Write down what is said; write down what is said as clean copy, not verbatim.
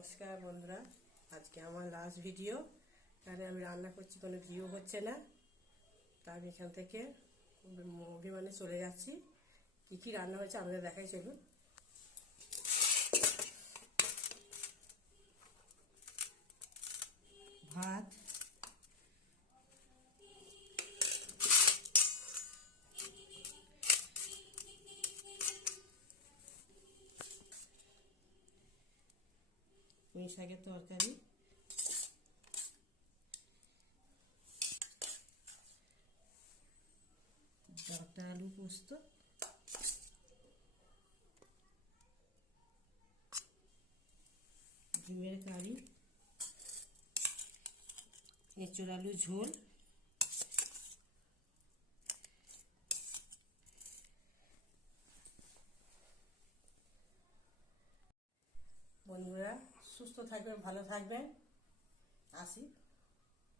নমস্কার বন্ধুরা, আজকে আমার লাস্ট ভিডিও। কারণ আমি রান্না করছি, কোনো ভিউ হচ্ছে না, তাই আমি এখান থেকে অভিমানে চলে যাচ্ছি। কী কী রান্না হয়েছে আমাদের দেখাই, চলুন। ভাত, পুঁই শাকের তরকারি, ডাঁটা আলু পোস্ত, ডিমের কারি, এঁচোড় আলু ঝোল, বন্ধুরা সুস্থ থাকবেন, ভালো থাকবেন, আসি।